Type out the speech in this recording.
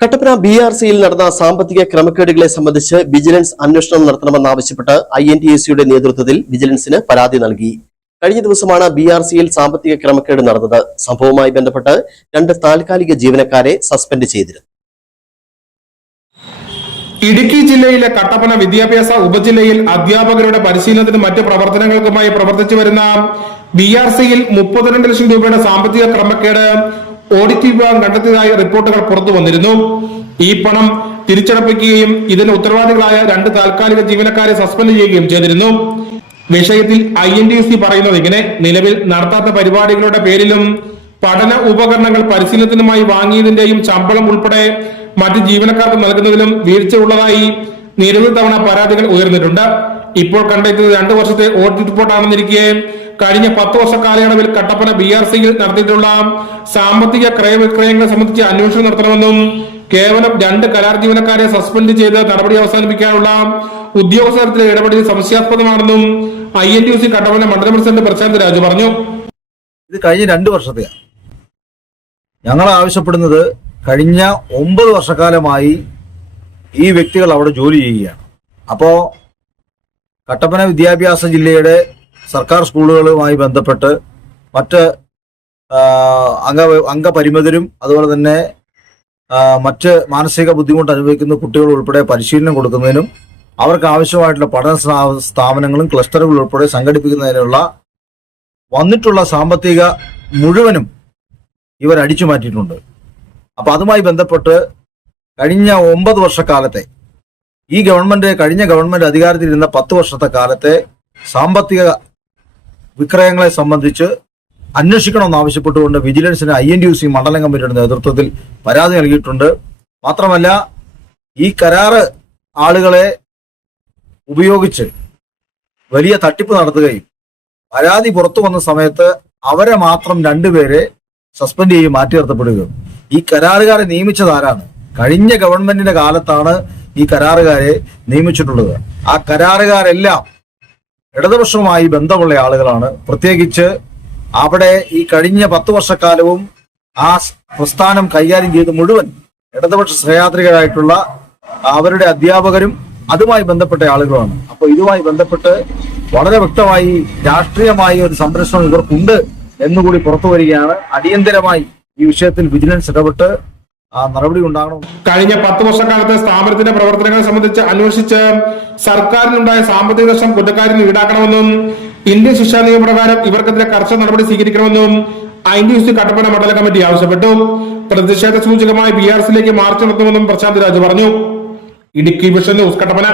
കട്ടപ്പന BRCയിൽ നടന്ന സാമ്പത്തിക ക്രമക്കേടുകളെ സംബന്ധിച്ച് വിജിലൻസ് അന്വേഷണം നടത്തണമെന്നാവശ്യപ്പെട്ട് INTUC നേതൃത്വത്തിൽ വിജിലൻസിന് പരാതി നൽകി. കഴിഞ്ഞ ദിവസമാണ് BRCയിൽ സാമ്പത്തിക ക്രമക്കേട് നടന്നത്. സംഭവവുമായി ബന്ധപ്പെട്ട് 2 താൽക്കാലിക ജീവനക്കാരെ സസ്പെൻഡ് ചെയ്തിരുന്നു. ഇടുക്കി ജില്ലയിലെ കട്ടപ്പന വിദ്യാഭ്യാസ ഉപജില്ലയിൽ അധ്യാപകരുടെ പരിശീലനത്തിനും മറ്റ് പ്രവർത്തനങ്ങൾക്കുമായി പ്രവർത്തിച്ചു വരുന്ന BRCയിൽ 32 ലക്ഷം രൂപയുടെ സാമ്പത്തിക ക്രമക്കേട് ഓഡിറ്റ് വിഭാഗം കണ്ടെത്തിയതായി റിപ്പോർട്ടുകൾ പുറത്തു വന്നിരുന്നു. ഈ പണം തിരിച്ചടപ്പിക്കുകയും ഇതിന് ഉത്തരവാദികളായ 2 താൽക്കാലിക ജീവനക്കാരെ സസ്പെൻഡ് ചെയ്യുകയും ചെയ്തിരുന്നു. വിഷയത്തിൽ INTUC പറയുന്നത് ഇങ്ങനെ: നിലവിൽ നടത്താത്ത പരിപാടികളുടെ പേരിലും പഠന ഉപകരണങ്ങൾ പരിശീലനത്തിനുമായി വാങ്ങിയതിന്റെയും ശമ്പളം ഉൾപ്പെടെ മറ്റ് ജീവനക്കാർക്ക് നൽകുന്നതിലും വീഴ്ച ഉള്ളതായി നിരവധി തവണ പരാതികൾ ഉയർന്നിട്ടുണ്ട്. ഇപ്പോൾ കണ്ടെത്തിയത് 2 വർഷത്തെ ഓഡിറ്റ് റിപ്പോർട്ടാണെന്നിരിക്കെ കഴിഞ്ഞ 10 വർഷ കാലയളവിൽ കട്ടപ്പന BRCയിൽ നടത്തിയിട്ടുള്ള സാമ്പത്തിക ക്രയവിക്രയങ്ങളെ സംബന്ധിച്ച് അന്വേഷണം നടത്തണമെന്നും കേവലം 2 കരാർ ജീവനക്കാരെ സസ്പെൻഡ് ചെയ്ത് നടപടി അവസാനിപ്പിക്കാനുള്ള ഉദ്യോഗസ്ഥരുടെ ഇടപെടൽ സംശയാസ്പദമാണെന്നും INTUC കട്ടപ്പന മണ്ഡലം പ്രസിഡന്റ് പ്രശാന്ത് രാജു പറഞ്ഞു. ഇത് കഴിഞ്ഞ 2 വർഷത്തെയാണ്. ഞങ്ങൾ ആവശ്യപ്പെടുന്നത് കഴിഞ്ഞ 9 വർഷക്കാലമായി ഈ വ്യക്തികൾ അവിടെ ജോലി ചെയ്യുകയാണ്. അപ്പോൾ കട്ടപ്പന വിദ്യാഭ്യാസ ജില്ലയുടെ സർക്കാർ സ്കൂളുകളുമായി ബന്ധപ്പെട്ട് മറ്റ് അംഗപരിമിതരും അതുപോലെ തന്നെ മറ്റ് മാനസിക ബുദ്ധിമുട്ട് അനുഭവിക്കുന്ന കുട്ടികൾ ഉൾപ്പെടെ പരിശീലനം കൊടുക്കുന്നതിനും അവർക്ക് ആവശ്യമായിട്ടുള്ള പഠന സ്ഥാപനങ്ങളും ക്ലസ്റ്ററുകൾ ഉൾപ്പെടെ സംഘടിപ്പിക്കുന്നതിനുള്ള വന്നിട്ടുള്ള സാമ്പത്തിക മുഴുവനും ഇവർ അടിച്ചു മാറ്റിയിട്ടുണ്ട്. അപ്പൊ അതുമായി ബന്ധപ്പെട്ട് കഴിഞ്ഞ 9 വർഷക്കാലത്തെ കഴിഞ്ഞ ഗവൺമെന്റ് അധികാരത്തിലിരുന്ന 10 വർഷത്തെ കാലത്തെ സാമ്പത്തിക വിക്രയങ്ങളെ സംബന്ധിച്ച് അന്വേഷിക്കണമെന്ന് ആവശ്യപ്പെട്ടുകൊണ്ട് വിജിലൻസിന് INTUC മണ്ഡലം കമ്മിറ്റിയുടെ നേതൃത്വത്തിൽ പരാതി നൽകിയിട്ടുണ്ട്. മാത്രമല്ല, ഈ കരാറ് ആളുകളെ ഉപയോഗിച്ച് വലിയ തട്ടിപ്പ് നടത്തുകയും പരാതി പുറത്തു വന്ന സമയത്ത് അവരെ മാത്രം 2 പേരെ സസ്പെൻഡ് ചെയ്ത് മാറ്റി നിർത്തപ്പെടുകയും ഈ കരാറുകാരെ നിയമിച്ചത് ആരാണ്? കഴിഞ്ഞ ഗവൺമെന്റിന്റെ കാലത്താണ് ഈ കരാറുകാരെ നിയമിച്ചിട്ടുള്ളത്. ആ കരാറുകാരെല്ലാം ഇടതുപക്ഷവുമായി ബന്ധമുള്ള ആളുകളാണ്. പ്രത്യേകിച്ച് അവിടെ ഈ കഴിഞ്ഞ 10 വർഷക്കാലവും ആ പ്രസ്ഥാനം കൈകാര്യം ചെയ്ത് മുഴുവൻ ഇടതുപക്ഷ സഹയാത്രികരായിട്ടുള്ള അവരുടെ അധ്യാപകരും അതുമായി ബന്ധപ്പെട്ട ആളുകളാണ്. അപ്പൊ ഇതുമായി ബന്ധപ്പെട്ട് വളരെ വ്യക്തമായി രാഷ്ട്രീയമായി ഒരു സംരക്ഷണം ഇവർക്കുണ്ട് എന്നുകൂടി പുറത്തു വരികയാണ്. അടിയന്തരമായി ഈ വിഷയത്തിൽ വിജിലൻസ് ഇടപെട്ട് നടപടി ഉണ്ടാകണം. കഴിഞ്ഞ 10 വർഷക്കാലത്തെ സ്ഥാപനത്തിന്റെ പ്രവർത്തനങ്ങളെ സംബന്ധിച്ച് അന്വേഷിച്ച് സർക്കാരിനുണ്ടായ സാമ്പത്തിക നഷ്ടം കുറ്റക്കാരിൽ ഈടാക്കണമെന്നും ഇന്ത്യൻ ശിക്ഷാ നിയമപ്രകാരം ഇവർക്കെതിരെ കർശന നടപടി സ്വീകരിക്കണമെന്നും INTUC കട്ടപ്പന മണ്ഡല കമ്മിറ്റി ആവശ്യപ്പെട്ടു. പ്രതിഷേധ സൂചകമായി BRCയിലേക്ക് മാർച്ച് നടത്തുമെന്നും പ്രശാന്ത് രാജു പറഞ്ഞു. Idukki vision news, Kattappana.